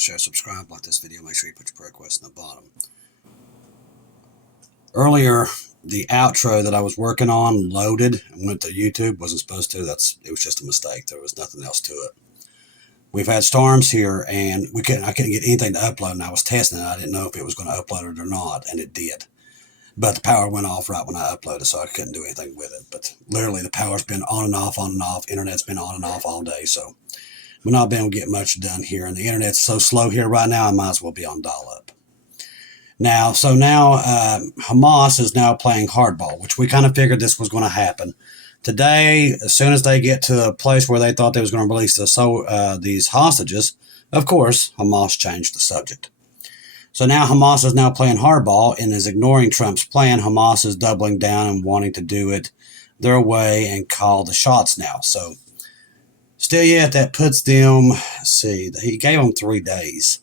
share, subscribe, like this video. Make sure you put your prayer request in the bottom. Earlier, the outro that I was working on loaded and went to YouTube. Wasn't supposed to. It was just a mistake. There was nothing else to it. We've had storms here, and I couldn't get anything to upload, and I was testing it. I didn't know if it was going to upload it or not, and it did. But the power went off right when I uploaded, so I couldn't do anything with it. But literally, the power's been on and off, on and off. Internet's been on and off all day, so we're not being able to get much done here. And the internet's so slow here right now, I might as well be on dial-up. Now, Hamas is now playing hardball, which we kind of figured this was going to happen. Today, as soon as they get to a place where they thought they was going to release these hostages, of course, Hamas changed the subject. So now Hamas is now playing hardball and is ignoring Trump's plan. Hamas is doubling down and wanting to do it their way and call the shots now. So still yet, that puts them, he gave them 3 days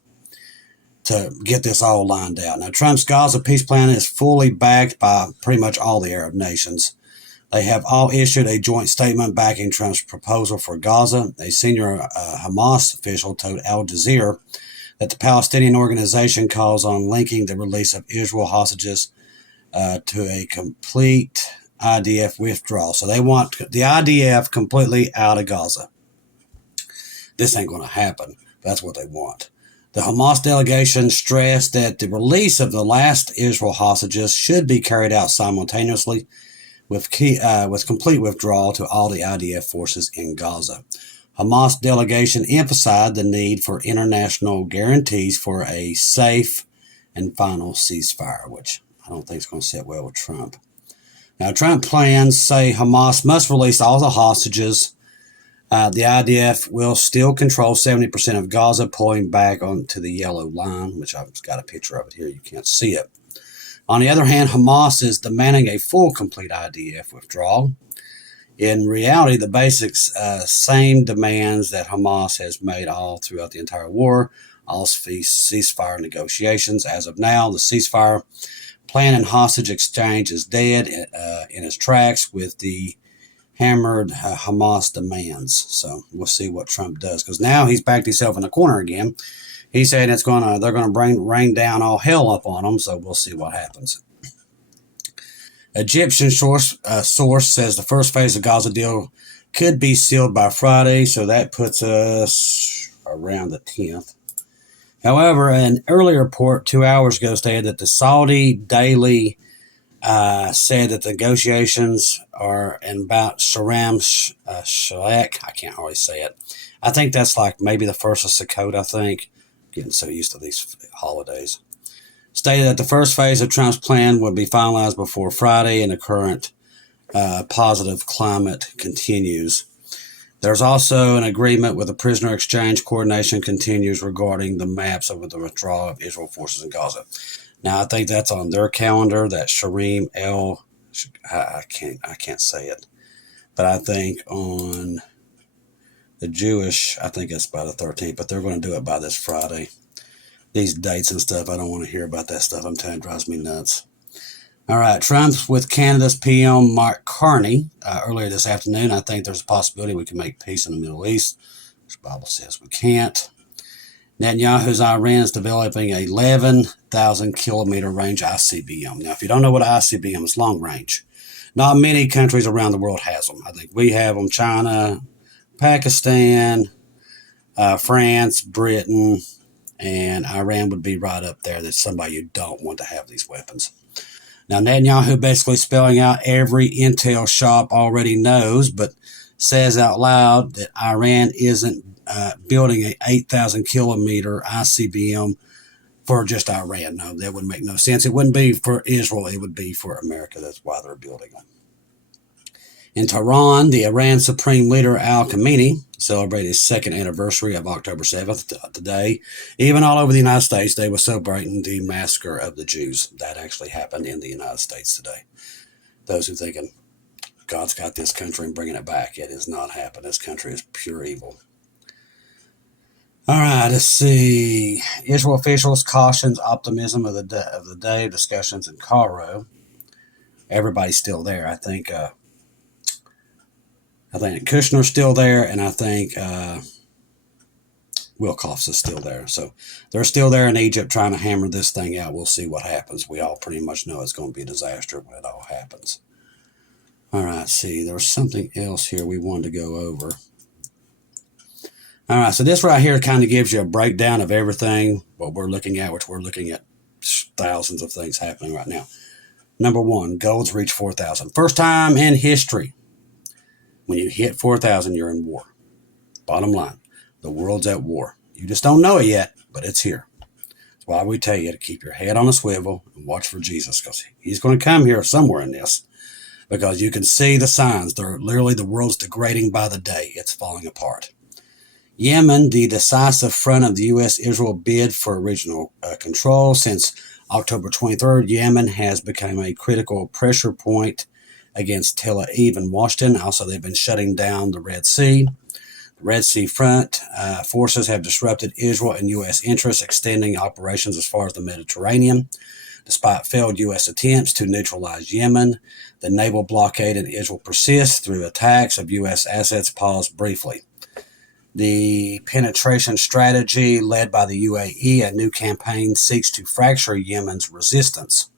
to get this all lined out. Now, Trump's Gaza peace plan is fully backed by pretty much all the Arab nations. They have all issued a joint statement backing Trump's proposal for Gaza. A senior Hamas official told Al Jazeera that the Palestinian organization calls on linking the release of Israel hostages to a complete IDF withdrawal. So they want the IDF completely out of Gaza. This ain't going to happen. That's what they want. The Hamas delegation stressed that the release of the last Israel hostages should be carried out simultaneously with complete withdrawal to all the IDF forces in Gaza. Hamas delegation emphasized the need for international guarantees for a safe and final ceasefire, which I don't think is going to sit well with Trump. Now, Trump plans say Hamas must release all the hostages. The IDF will still control 70% of Gaza, pulling back onto the yellow line, which I've got a picture of it here. You can't see it. On the other hand, Hamas is demanding a full, complete IDF withdrawal. In reality, the basic same demands that Hamas has made all throughout the entire war, all ceasefire negotiations. As of now, the ceasefire plan and hostage exchange is dead in its tracks with the hammered Hamas demands. So we'll see what Trump does, because now he's backed himself in the corner again. He's saying they're going to rain down all hell up on them, so we'll see what happens. Egyptian source says the first phase of Gaza deal could be sealed by Friday, so that puts us around the 10th. However, an earlier report 2 hours ago stated that the Saudi Daily said that the negotiations are in about Sharm Sheikh. I can't hardly say it. I think that's like maybe the first of Sukkot, I think. Getting so used to these holidays. Stated that the first phase of Trump's plan would be finalized before Friday, and the current positive climate continues. There's also an agreement with the prisoner exchange. Coordination continues regarding the maps of the withdrawal of Israel forces in Gaza. Now, I think that's on their calendar, that Sharm El, I can't say it, but I think on the Jewish, I think it's by the 13th, but they're going to do it by this Friday. These dates and stuff, I don't want to hear about that stuff. I'm telling you, it drives me nuts. All right, Trump's with Canada's PM Mark Carney earlier this afternoon. I think there's a possibility we can make peace in the Middle East, which the Bible says we can't. Netanyahu's Iran is developing a 11,000-kilometer range ICBM. Now, if you don't know what an ICBM is, long range. Not many countries around the world has them. I think we have them: China, Pakistan, France, Britain, and Iran would be right up there. That's somebody you don't want to have these weapons. Now, Netanyahu basically spelling out every intel shop already knows, but says out loud that Iran isn't building a 8,000-kilometer ICBM for just Iran. No, that would make no sense. It wouldn't be for Israel. It would be for America. That's why they're building them. In Tehran, the Iran Supreme Leader Al Khamenei celebrated his second anniversary of October 7th today. Even all over the United States, they were celebrating the massacre of the Jews. That actually happened in the United States today. Those who are thinking God's got this country and bringing it back, it has not happened. This country is pure evil. All right, let's see. Israel officials cautions optimism of the day. Discussions in Cairo. Everybody's still there. I think Kushner's still there, and I think Wilcox is still there. So they're still there in Egypt trying to hammer this thing out. We'll see what happens. We all pretty much know it's going to be a disaster when it all happens. All right, see, there was something else here we wanted to go over. All right, so this right here kind of gives you a breakdown of everything, what we're looking at, which we're looking at thousands of things happening right now. Number one, gold's reached 4,000. First time in history. When you hit 4,000, you're in war. Bottom line, the world's at war. You just don't know it yet, but it's here. That's why we tell you to keep your head on a swivel and watch for Jesus, because he's going to come here somewhere in this, because you can see the signs. They're literally, the world's degrading by the day. It's falling apart. Yemen, the decisive front of the U.S.-Israel bid for regional control. Since October 23rd, Yemen has become a critical pressure point against Tel Aviv and Washington. Also, they've been shutting down the Red Sea. The Red Sea front forces have disrupted Israel and U.S. interests, extending operations as far as the Mediterranean. Despite failed U.S. attempts to neutralize Yemen, the naval blockade in Israel persists through attacks of U.S. assets paused briefly. The penetration strategy led by the UAE, a new campaign, seeks to fracture Yemen's resistance.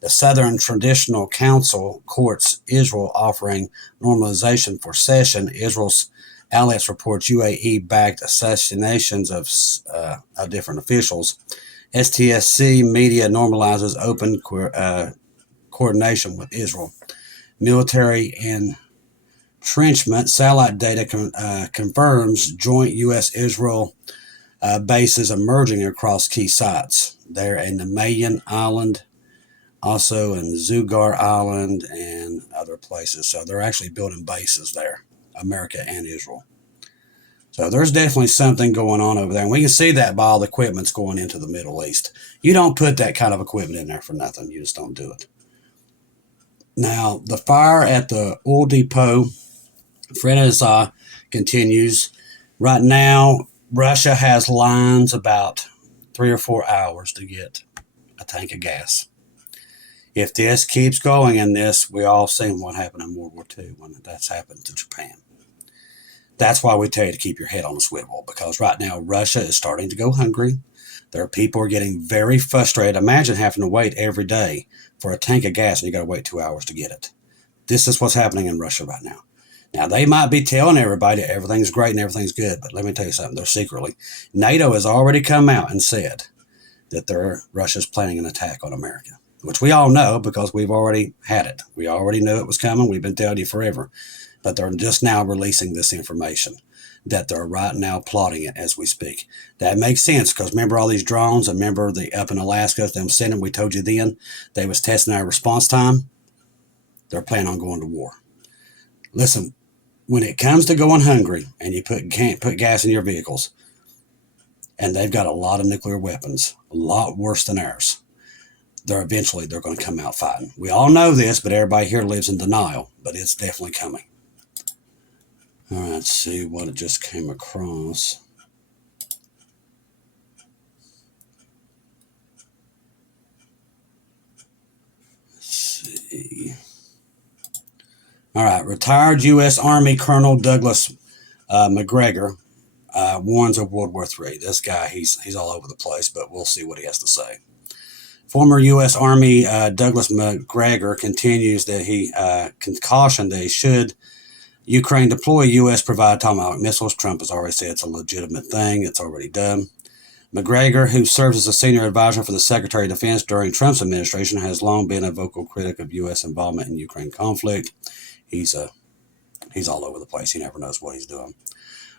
The Southern Transitional Council courts Israel offering normalization for session. Israel's outlets report UAE-backed assassinations of different officials. STSC media normalizes open coordination with Israel. Military entrenchment. Satellite data confirms joint U.S.-Israel bases emerging across key sites. They're in the Mayan Island, also in Zugar Island, and other places. So they're actually building bases there, America and Israel. So there's definitely something going on over there. And we can see that by all the equipment's going into the Middle East. You don't put that kind of equipment in there for nothing. You just don't do it. Now, the fire at the oil depot, PHROPHECY, continues. Right now, Russia has lines about 3 or 4 hours to get a tank of gas. If this keeps going in this, we all seen what happened in World War II when that's happened to Japan. That's why we tell you to keep your head on a swivel, because right now Russia is starting to go hungry. There are people who are getting very frustrated. Imagine having to wait every day for a tank of gas and you got to wait 2 hours to get it. This is what's happening in Russia right now. Now, they might be telling everybody everything's great and everything's good, but let me tell you something. They're secretly. NATO has already come out and said that Russia's planning an attack on America, which we all know because we've already had it. We already knew it was coming. We've been telling you forever. But they're just now releasing this information that they're right now plotting it as we speak. That makes sense because remember all these drones, and remember up in Alaska, them sending, we told you then, they was testing our response time. They're planning on going to war. Listen, when it comes to going hungry and you can't put gas in your vehicles, and they've got a lot of nuclear weapons, a lot worse than ours, they're going to come out fighting. We all know this, but everybody here lives in denial, but it's definitely coming. All right, let's see what it just came across. Let's see. All right, retired U.S. Army Colonel Douglas McGregor warns of World War III. This guy, he's all over the place, but we'll see what he has to say. Former U.S. Army Douglas McGregor continues that he cautioned that should Ukraine deploy U.S. provided Tomahawk missiles. Trump has already said it's a legitimate thing. It's already done. McGregor, who serves as a senior advisor for the Secretary of Defense during Trump's administration, has long been a vocal critic of U.S. involvement in Ukraine conflict. He's all over the place. He never knows what he's doing.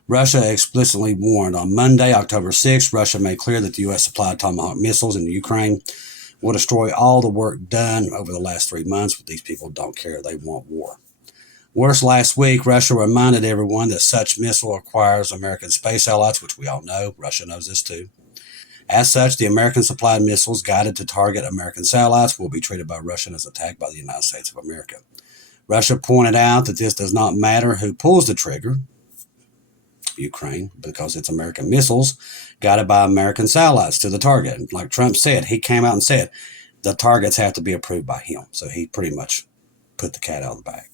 Russia explicitly warned on Monday, October 6th, Russia made clear that the U.S. supplied Tomahawk missiles in Ukraine will destroy all the work done over the last 3 months, but these people don't care. They want war. Worse, last week, Russia reminded everyone that such missile requires American space satellites, which we all know. Russia knows this too. As such, the American-supplied missiles guided to target American satellites will be treated by Russia as attack by the United States of America. Russia pointed out that this does not matter who pulls the trigger, Ukraine, because it's American missiles guided by American satellites to the target. And like Trump said, he came out and said the targets have to be approved by him. So he pretty much put the cat out of the bag.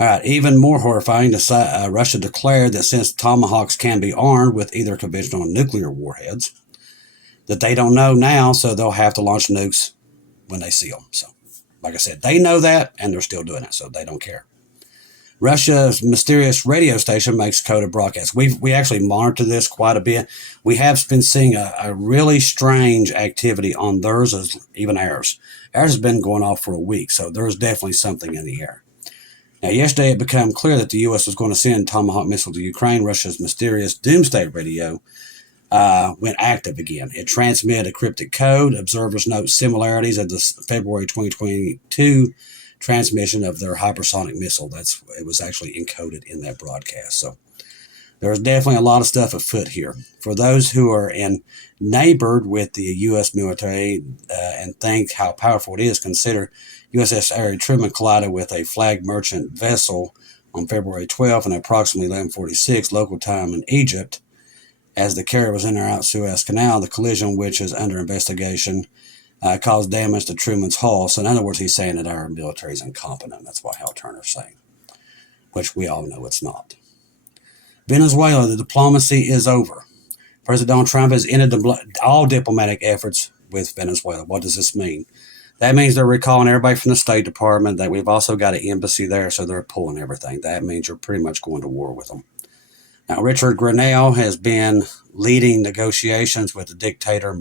All right, even more horrifying, Russia declared that since Tomahawks can be armed with either conventional or nuclear warheads, that they don't know now, so they'll have to launch nukes when they see them. So, like I said, they know that, and they're still doing it, so they don't care. Russia's mysterious radio station makes coded broadcasts. We actually monitor this quite a bit. We have been seeing a really strange activity on theirs, as even ours. Ours has been going off for a week, so there's definitely something in the air. Now, yesterday it became clear that the U.S. was going to send Tomahawk missiles to Ukraine. Russia's mysterious doomsday radio went active again. It transmitted a cryptic code. Observers note similarities of the February 2022 transmission of their hypersonic missile. It was actually encoded in that broadcast. So there's definitely a lot of stuff afoot here. For those who are enamored with the U.S. military and think how powerful it is, consider USS Harry Truman collided with a flag merchant vessel on February 12th at approximately 11:46 local time in Egypt. As the carrier was in or out Suez Canal, the collision, which is under investigation, caused damage to Truman's hull. So in other words, he's saying that our military is incompetent. That's what Hal Turner's saying, which we all know it's not. Venezuela, the diplomacy is over. President Donald Trump has ended all diplomatic efforts with Venezuela. What does this mean? That means they're recalling everybody from the State Department, that we've also got an embassy there, so they're pulling everything. That means you're pretty much going to war with them. Now, Richard Grenell has been leading negotiations with the dictator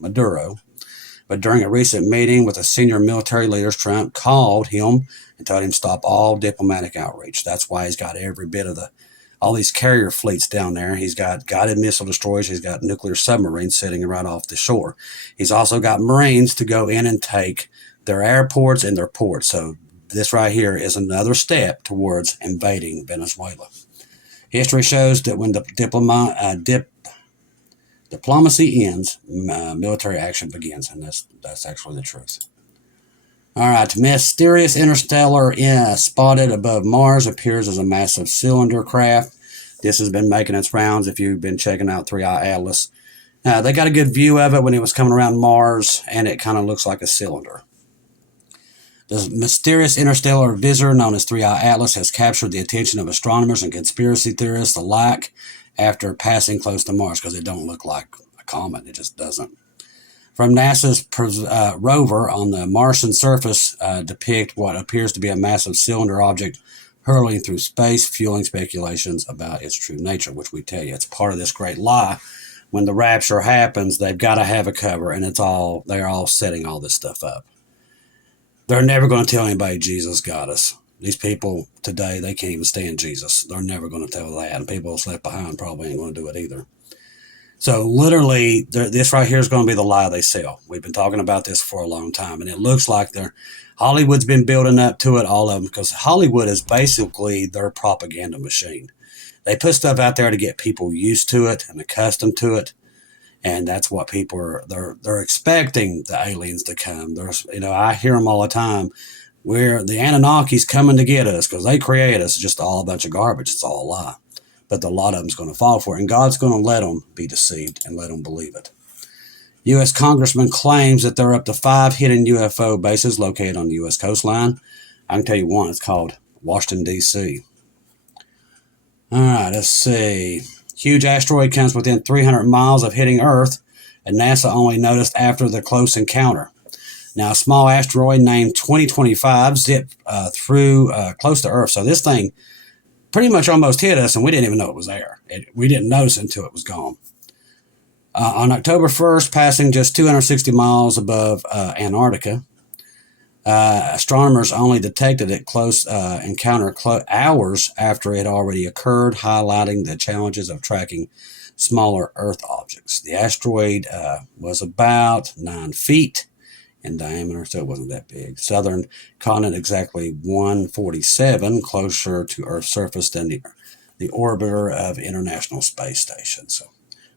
Maduro, but during a recent meeting with the senior military leaders, Trump called him and told him to stop all diplomatic outreach. That's why he's got every bit of all these carrier fleets down there. He's got guided missile destroyers. He's got nuclear submarines sitting right off the shore. He's also got Marines to go in and take their airports and their ports. So this right here is another step towards invading Venezuela. History shows that when the diplomacy ends, military action begins, and that's actually the truth. All right, mysterious interstellar spotted above Mars appears as a massive cylinder craft. This has been making its rounds if you've been checking out 3i Atlas. They got a good view of it when it was coming around Mars, and it kind of looks like a cylinder. The mysterious interstellar visitor known as 3i Atlas has captured the attention of astronomers and conspiracy theorists alike after passing close to Mars, because it don't look like a comet. It just doesn't. From NASA's rover on the Martian surface depict what appears to be a massive cylinder object hurtling through space, fueling speculations about its true nature, which we tell you, it's part of this great lie. When the rapture happens, they've got to have a cover, and they're all setting all this stuff up. They're never going to tell anybody Jesus got us. These people today, they can't even stand Jesus. They're never going to tell that, and people who left behind probably ain't going to do it either. So literally, this right here is going to be the lie they sell. We've been talking about this for a long time, and it looks like Hollywood's been building up to it, all of them, because Hollywood is basically their propaganda machine. They put stuff out there to get people used to it and accustomed to it, and that's what people are. They're expecting the aliens to come. I hear them all the time. Where the Anunnaki's coming to get us because they create us. It's just all a bunch of garbage. It's all a lie. But a lot of them's going to fall for it, and God's going to let them be deceived and let them believe it. U.S. Congressman claims that there are up to 5 hidden UFO bases located on the U.S. coastline. I can tell you one. It's called Washington, D.C. All right, let's see. Huge asteroid comes within 300 miles of hitting Earth, and NASA only noticed after the close encounter. Now, a small asteroid named 2025 zipped through close to Earth. So this thing pretty much almost hit us, and we didn't even know it was there. We didn't notice it until it was gone. On October 1st, passing just 260 miles above Antarctica, astronomers only detected it close encounter hours after it already occurred, highlighting the challenges of tracking smaller Earth objects. The asteroid was about 9 feet in diameter, so it wasn't that big. Southern continent exactly 147, closer to Earth's surface than the orbiter of International Space Station. So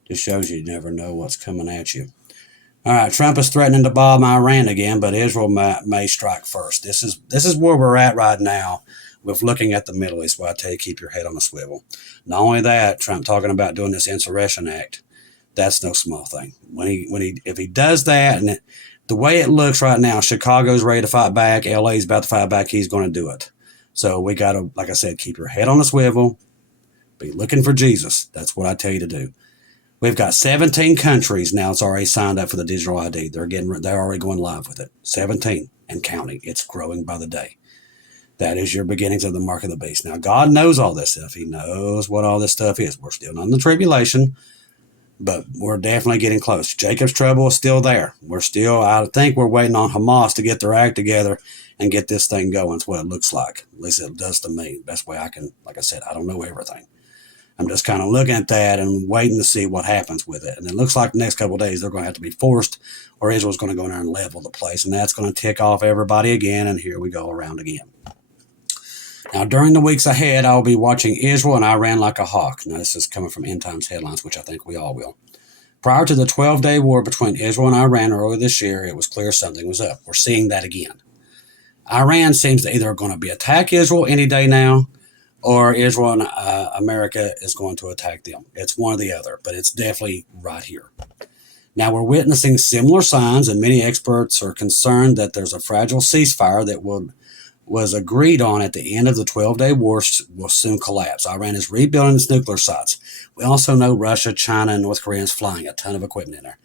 just shows you never know what's coming at you. All right, Trump is threatening to bomb Iran again, but Israel may strike first. This is where we're at right now with looking at the Middle East. Where I tell you, keep your head on a swivel. Not only that, Trump talking about doing this insurrection act. That's no small thing. If he does that, and the way it looks right now, Chicago's ready to fight back. LA's about to fight back. He's going to do it. So we got to, like I said, keep your head on a swivel, be looking for Jesus. That's what I tell you to do. We've got 17 countries now that's already signed up for the digital ID. They're already going live with it. 17 and counting. It's growing by the day. That is your beginnings of the mark of the beast. Now, God knows all this stuff. He knows what all this stuff is. We're still not in the tribulation, but we're definitely getting close. Jacob's trouble is still there. I think we're waiting on Hamas to get their act together and get this thing going. It's what it looks like. At least it does to me. Best way I can, like I said, I don't know everything. I'm just kind of looking at that and waiting to see what happens with it. And it looks like the next couple of days they're going to have to be forced, or Israel's going to go in there and level the place. And that's going to tick off everybody again. And here we go around again. Now, during the weeks ahead, I'll be watching Israel and Iran like a hawk. Now, this is coming from End Times Headlines, which I think we all will. Prior to the 12-day war between Israel and Iran earlier this year, it was clear something was up. We're seeing that again. Iran seems to either going to be attack Israel any day now, or Israel and America is going to attack them. It's one or the other, but it's definitely right here. Now, we're witnessing similar signs, and many experts are concerned that there's a fragile ceasefire that was agreed on at the end of the 12-day war will soon collapse. Iran is rebuilding its nuclear sites. We also know Russia, China, and North Korea is flying a ton of equipment in there.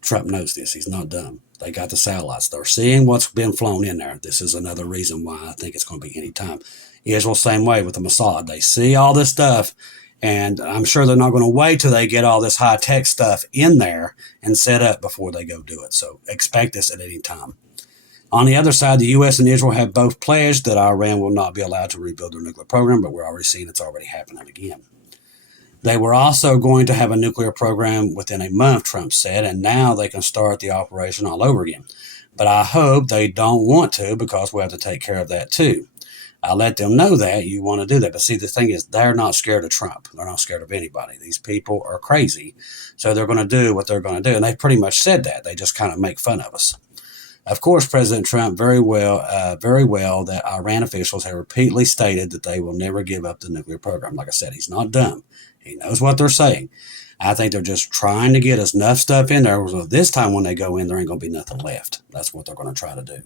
Trump knows this. He's not dumb. They got the satellites. They're seeing what's been flown in there. This is another reason why I think it's going to be any time. Israel, same way with the Mossad. They see all this stuff, and I'm sure they're not going to wait till they get all this high-tech stuff in there and set up before they go do it. So expect this at any time. On the other side, the U.S. and Israel have both pledged that Iran will not be allowed to rebuild their nuclear program, but we're already seeing it's already happening again. They were also going to have a nuclear program within a month, Trump said, and now they can start the operation all over again. But I hope they don't want to, because we have to take care of that too. I let them know that you want to do that. But see, the thing is, they're not scared of Trump. They're not scared of anybody. These people are crazy. So they're going to do what they're going to do. And they pretty much said that. They just kind of make fun of us. Of course, President Trump very well that Iran officials have repeatedly stated that they will never give up the nuclear program. Like I said, he's not dumb. He knows what they're saying. I think they're just trying to get us enough stuff in there. So this time when they go in, there ain't going to be nothing left. That's what they're going to try to do.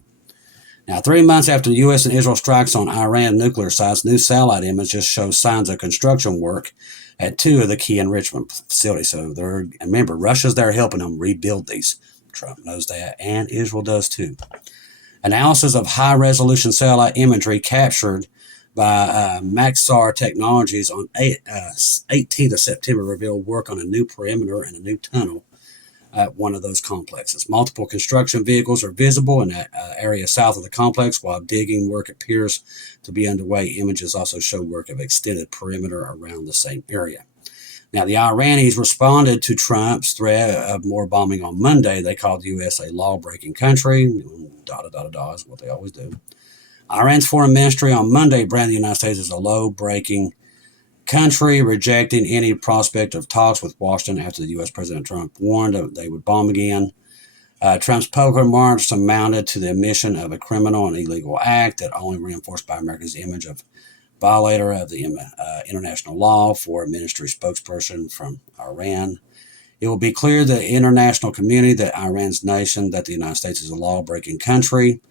Now, 3 months after the U.S. and Israel strikes on Iran nuclear sites, new satellite images show signs of construction work at 2 of the key enrichment facilities. So remember, Russia's there helping them rebuild these. Trump knows that, and Israel does too. Analysis of high-resolution satellite imagery captured by Maxar Technologies on 18th of September revealed work on a new perimeter and a new tunnel at one of those complexes. Multiple construction vehicles are visible in that area south of the complex, while digging work appears to be underway. Images also show work of extended perimeter around the same area. Now, the Iranis responded to Trump's threat of more bombing on Monday. They called the U.S. a law-breaking country. Is what they always do. Iran's foreign ministry on Monday branded the United States as a law-breaking country, rejecting any prospect of talks with Washington after the U.S. President Trump warned that they would bomb again. Trump's poker march amounted to the admission of a criminal and illegal act that only reinforced by America's image of violator of the international law for a ministry spokesperson from Iran. It will be clear to the international community that Iran's nation, that the United States is a law-breaking country.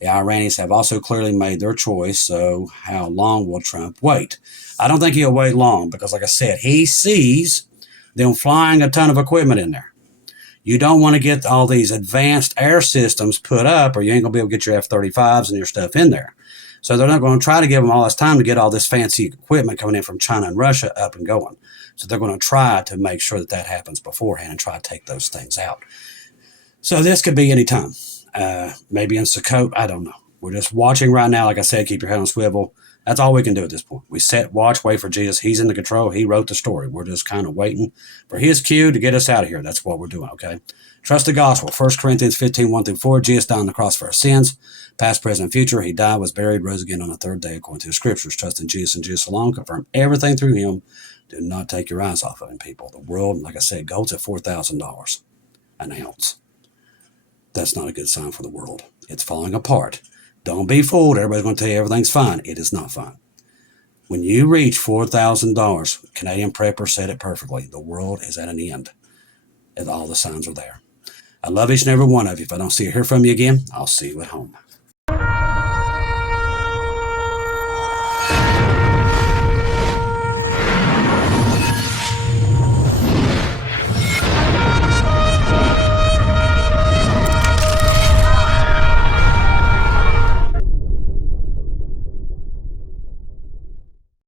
The Iranis have also clearly made their choice, so how long will Trump wait? I don't think he'll wait long because, like I said, he sees them flying a ton of equipment in there. You don't want to get all these advanced air systems put up or you ain't going to be able to get your F-35s and your stuff in there. So they're not going to try to give them all this time to get all this fancy equipment coming in from China and Russia up and going. So they're going to try to make sure that that happens beforehand and try to take those things out. So this could be any time. Maybe in Sukkot, I don't know. We're just watching right now. Like I said, keep your head on swivel. That's all we can do at this point. We sit, watch, wait for Jesus. He's in the control. He wrote the story. We're just kind of waiting for his cue to get us out of here. That's what we're doing, okay? Trust the gospel. 1 Corinthians 15, 1-4. Jesus died on the cross for our sins. Past, present, future. He died, was buried, rose again on the third day according to the scriptures. Trust in Jesus and Jesus alone. Confirm everything through him. Do not take your eyes off of him, people. The world, like I said, gold's at $4,000 an ounce. That's not a good sign for the world. It's falling apart. Don't be fooled. Everybody's going to tell you everything's fine. It is not fine. When you reach $4,000, Canadian Prepper said it perfectly. The world is at an end. And all the signs are there. I love each and every one of you. If I don't see or hear from you again, I'll see you at home.